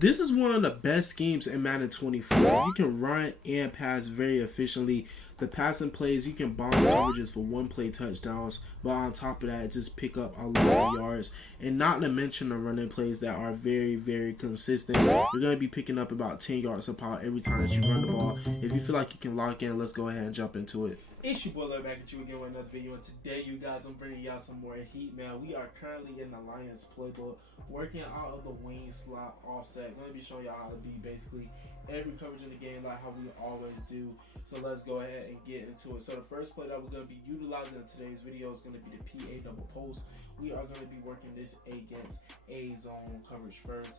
This is one of the best schemes in Madden 24. You can run and pass very efficiently. The passing plays, you can bomb coverages for one play touchdowns, but on top of that, just pick up a lot of yards. And not to mention the running plays that are very, very consistent. You're going to be picking up about 10 yards of power every time that you run the ball. If you feel like you can lock in, let's go ahead and jump into it. It's your boy Larry back at you again with another video, and today you guys, I'm bringing y'all some more heat, man. We are currently in the Lions playbook, working out of the wing slot offset. Going to be showing y'all how to be basically every coverage in the game like how we always do. So let's go ahead and get into it. So the first play that we're going to be utilizing in today's video is going to be the PA double post. We are going to be working this against a zone coverage first.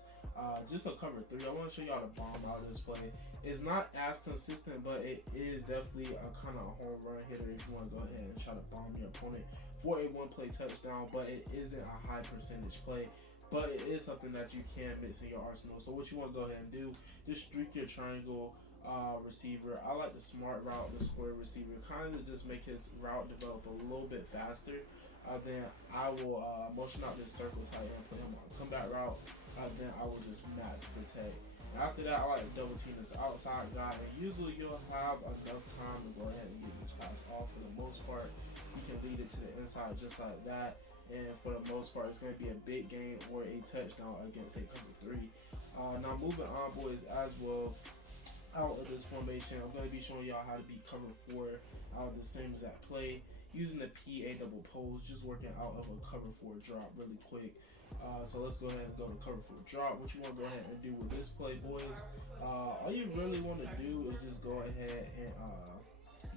Just a cover 3. I want to show y'all the bomb out of this play. It's not as consistent, but it is definitely a kind of home run hitter if you want to go ahead and try to bomb your opponent for a one-play touchdown. But it isn't a high percentage play, but it is something that you can mix in your arsenal. So what you want to go ahead and do, just streak your triangle receiver. I like the smart route, the square receiver, kind of just make his route develop a little bit faster. Then I will motion out this circle tight end, put him on comeback route. Then I will just match protect. And after that, I like to double team this outside guy, and usually you'll have enough time to go ahead and get this pass off. For the most part, you can lead it to the inside just like that, and for the most part, it's going to be a big gain or a touchdown against a cover 3. Now moving on, boys, as well. Out of this formation, I'm going to be showing y'all how to beat cover 4 out of the same as that play, using the PA double post, just working out of a cover 4 drop really quick. So let's go ahead and go to cover 4 drop. What you want to go ahead and do with this play, boys, all you really want to do is just go ahead and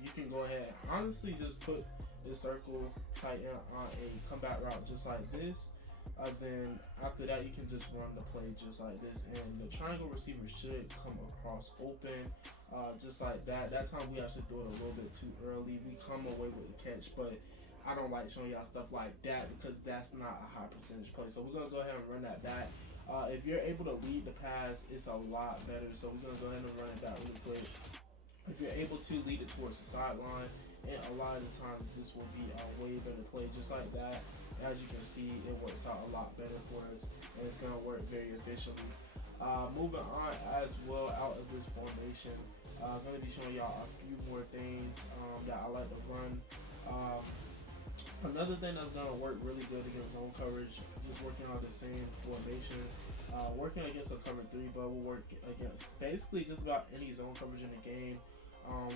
you can go ahead and honestly just put the circle tight end on a comeback route just like this. Then after that, you can just run the play just like this, and the triangle receiver should come across open just like that. That time we actually threw it a little bit too early. We come away with the catch, but I don't like showing y'all stuff like that because that's not a high percentage play. So we're going to go ahead and run that back. If you're able to lead the pass, it's a lot better. So we're going to go ahead and run it back really quick. If you're able to lead it towards the sideline, and a lot of the times this will be a way better play just like that. As you can see, it works out a lot better for us, and it's going to work very efficiently. Moving on as well out of this formation, I'm going to be showing y'all a few more things that I like to run. Another thing that's going to work really good against zone coverage, just working on the same formation, working against a cover 3, but will work against basically just about any zone coverage in the game.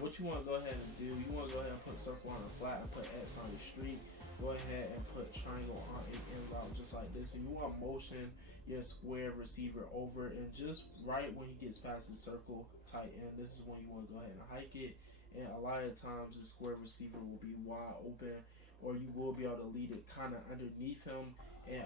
What you want to go ahead and do, you want to go ahead and put circle on a flat and put X on the street. Go ahead and put triangle on a in route just like this. And you want to motion your square receiver over, and just right when he gets past the circle tight end, this is when you want to go ahead and hike it. And a lot of times the square receiver will be wide open, or you will be able to lead it kind of underneath him and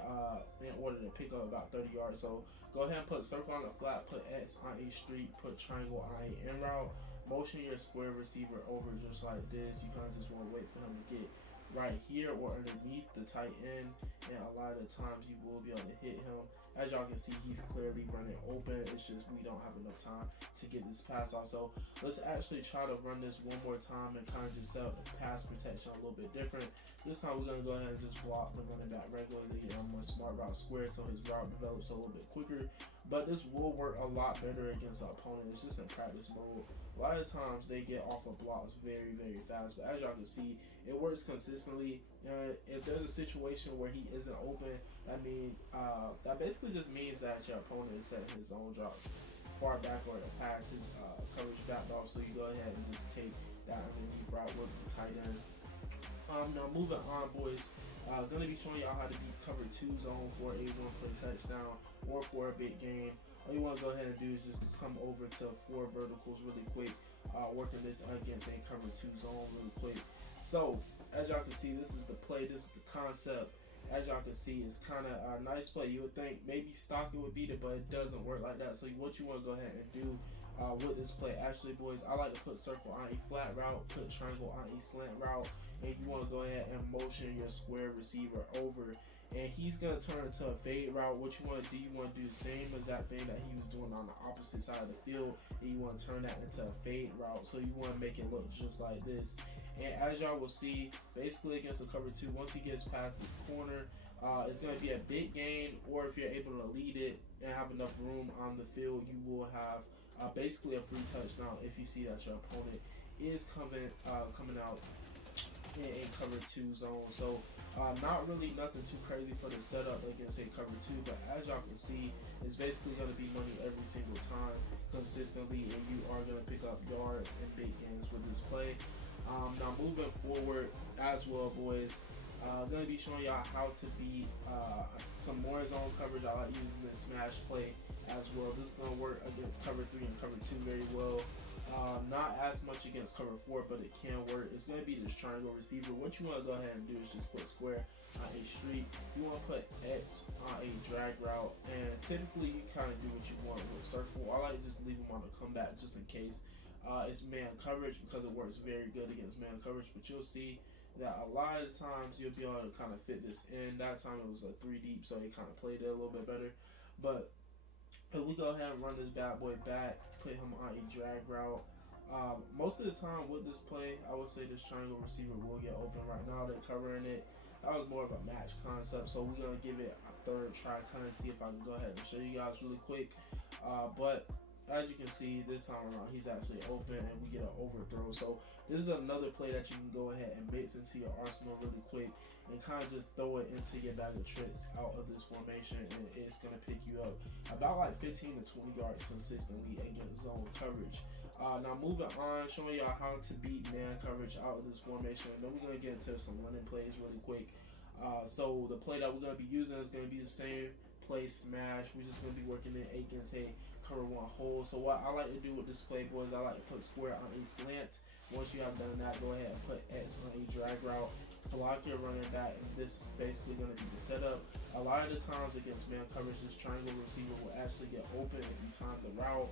in order to pick up about 30 yards. So go ahead and put circle on the flat, put X on a street, put triangle on a in route, motion your square receiver over just like this. You kind of just want to wait for him to get right here or underneath the tight end, and a lot of the times you will be able to hit him. As y'all can see, he's clearly running open. It's just we don't have enough time to get this pass off. So let's actually try to run this one more time and kind of just set up the pass protection a little bit different. This time we're going to go ahead and just block the running back regularly. I'm a smart route square, so his route develops a little bit quicker. But this will work a lot better against our opponent. It's just in practice mode. A lot of times they get off of blocks very, very fast. But as y'all can see, it works consistently. If there's a situation where he isn't open, that basically just means that your opponent is setting his own drops far back or to pass his coverage back off. So you go ahead and just take that underneath route with the tight end. Now moving on, boys. Going to be showing y'all how to beat cover 2 zone for a one-play touchdown or for a big game. All you want to go ahead and do is just come over to 4 verticals really quick, working this against a cover 2 zone really quick. So as y'all can see, this is the play, this is the concept. As y'all can see, it's kind of a nice play. You would think maybe stock it would beat it, but it doesn't work like that. So what you want to go ahead and do with this play, actually, boys, I like to put circle on a flat route, put triangle on a slant route, and you want to go ahead and motion your square receiver over, and he's going to turn into a fade route. What you want to do, you want to do the same exact thing that he was doing on the opposite side of the field, and you want to turn that into a fade route. So you want to make it look just like this. And as y'all will see, basically against a cover 2, once he gets past this corner, It's going to be a big gain, or if you're able to lead it and have enough room on the field, you will have basically a free touchdown if you see that your opponent is coming out in cover 2 zone. So not really nothing too crazy for the setup against a cover 2, but as y'all can see, it's basically going to be money every single time consistently, and you are going to pick up yards and big gains with this play. Now moving forward as well, boys, going to be showing y'all how to beat some more zone coverage. I like using this smash play as well. This is going to work against cover 3 and cover 2 very well. Not as much against cover 4, but it can work. It's going to be this triangle receiver. What you want to go ahead and do is just put square on a streak. You want to put X on a drag route, and typically you kind of do what you want with circle. I like to just leave them on a comeback just in case it's man coverage, because it works very good against man coverage. But you'll see that a lot of the times you'll be able to kind of fit this in. That time it was a 3 deep, so it kind of played it a little bit better. But if we go ahead and run this bad boy back, put him on a drag route. Most of the time with this play, I would say this triangle receiver will get open. Right now they're covering it. That was more of a match concept, so we're going to give it a third try, kind of see if I can go ahead and show you guys really quick. But as you can see, this time around he's actually open and we get an overthrow. So this is another play that you can go ahead and mix into your arsenal really quick and kind of just throw it into your bag of tricks out of this formation, and it's going to pick you up about like 15 to 20 yards consistently against zone coverage. Now moving on, showing y'all how to beat man coverage out of this formation, and then we're going to get into some running plays really quick. So the play that we're going to be using is going to be the same play, smash. We're just going to be working it against a cover 1 hole. So what I like to do with this play, boys, I like to put square on a slant. Once you have done that, go ahead and put X on a drag route, block your running back, and this is basically going to be the setup. A lot of the times against man coverage, this triangle receiver will actually get open if you time the route.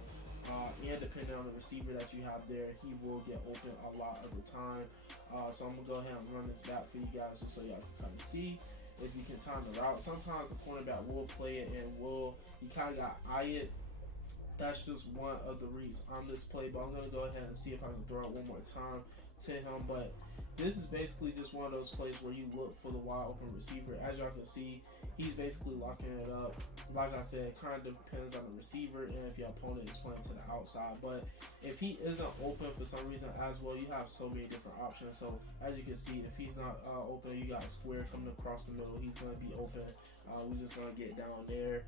And depending on the receiver that you have there, he will get open a lot of the time. So I'm going to go ahead and run this back for you guys just so y'all can kind of see if you can time the route. Sometimes the cornerback will play it and you kind of got to eye it. That's just one of the reads on this play, but I'm going to go ahead and see if I can throw it one more time to him. But this is basically just one of those plays where you look for the wide open receiver. As y'all can see, he's basically locking it up. Like I said, it kind of depends on the receiver and if your opponent is playing to the outside. But if he isn't open for some reason as well, you have so many different options. So as you can see, if he's not open, you got a square coming across the middle. He's going to be open. We're just going to get down there.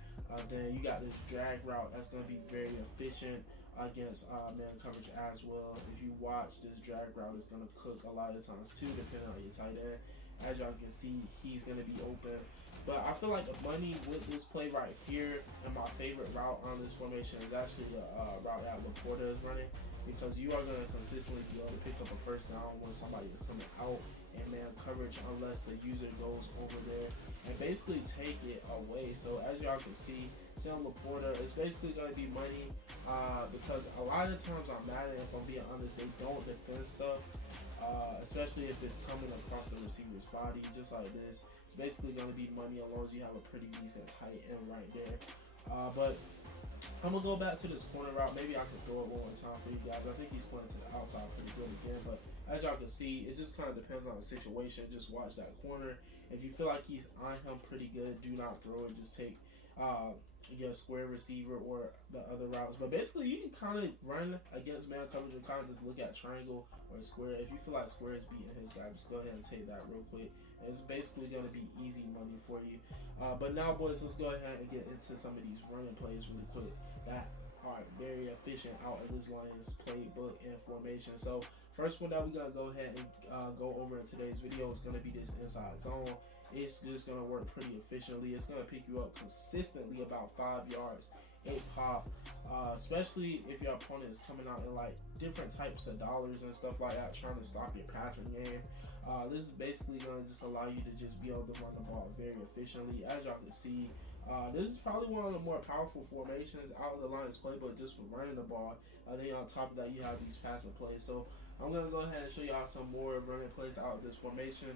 Then you got this drag route that's going to be very efficient against man coverage as well. If you watch, this drag route is going to cook a lot of times too, depending on your tight end. As y'all can see, he's going to be open. But I feel like the money with this play right here, and my favorite route on this formation is actually the route that Laporta is running, because you are going to consistently be able to pick up a first down when somebody is coming out in man coverage, unless the user goes over there and basically take it away. So as y'all can see, Sam Laporta is basically going to be money because a lot of the times on Madden, if I'm being honest, they don't defend stuff. Especially if it's coming across the receiver's body, just like this. It's basically going to be money as long as you have a pretty decent tight end right there. But I'm going to go back to this corner route. Maybe I can throw it one more time for you guys. I think he's playing to the outside pretty good again. But as y'all can see, it just kind of depends on the situation. Just watch that corner. If you feel like he's on him pretty good, do not throw it. Just take your square receiver or the other routes. But basically, you can kind of run against man coverage and kind of just look at triangle or square. If you feel like square is beating his guy, just go ahead and take that real quick. And it's basically going to be easy money for you. But now, boys, let's go ahead and get into some of these running plays really quick that are very efficient out of this Lions playbook and formation. So first one that we're going to go ahead and go over in today's video is going to be this inside zone. It's just going to work pretty efficiently. It's going to pick you up consistently about 5 yards, 8 pop, especially if your opponent is coming out in like different types of dollars and stuff like that, trying to stop your passing game. This is basically going to just allow you to just be able to run the ball very efficiently. As y'all can see, this is probably one of the more powerful formations out of the Lions playbook just for running the ball. Then on top of that, you have these passing plays. So I'm going to go ahead and show y'all some more running plays out of this formation.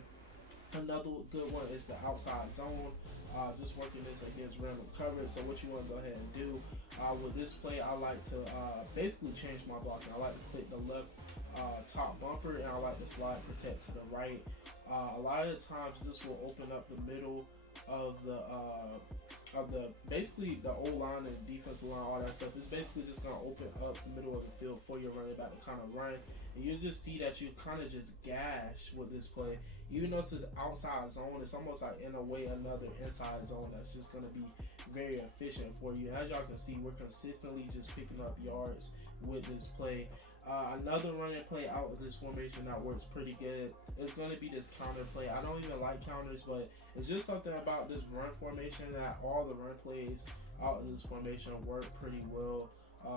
Another good one is the outside zone, just working this against random coverage. So what you want to go ahead and do with this play, I like to basically change my blocking. I like to click the left top bumper, and I like to slide protect to the right. A lot of the times this will open up the middle of the basically the O line and defensive line, all that stuff. It's basically just gonna open up the middle of the field for your running back to kind of run, and you just see that you kind of just gash with this play. Even though it's this outside zone, it's almost like in a way another inside zone that's just gonna be very efficient for you. As y'all can see, we're consistently just picking up yards with this play. Another running play out of this formation that works pretty good is going to be this counter play. I don't even like counters, but it's just something about this run formation that all the run plays out of this formation work pretty well.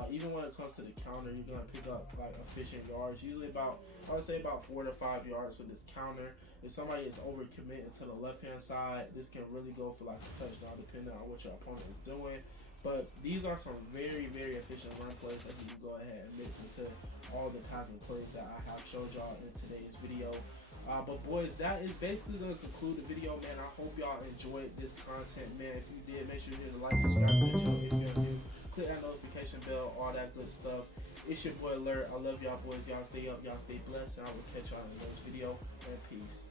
Even when it comes to the counter, you're going to pick up like efficient yards, usually about, I would say about 4 to 5 yards for this counter. If somebody is overcommitting to the left hand side, this can really go for like a touchdown depending on what your opponent is doing. But these are some very, very efficient run plays that you can go ahead and mix into all the passing plays that I have showed y'all in today's video. But boys, that is basically going to conclude the video, man. I hope y'all enjoyed this content, man. If you did, make sure you hit the like, subscribe to the channel if you're new. Click that notification bell, all that good stuff. It's your boy Alert. I love y'all boys. Y'all stay up, y'all stay blessed, and I will catch y'all in the next video. And peace.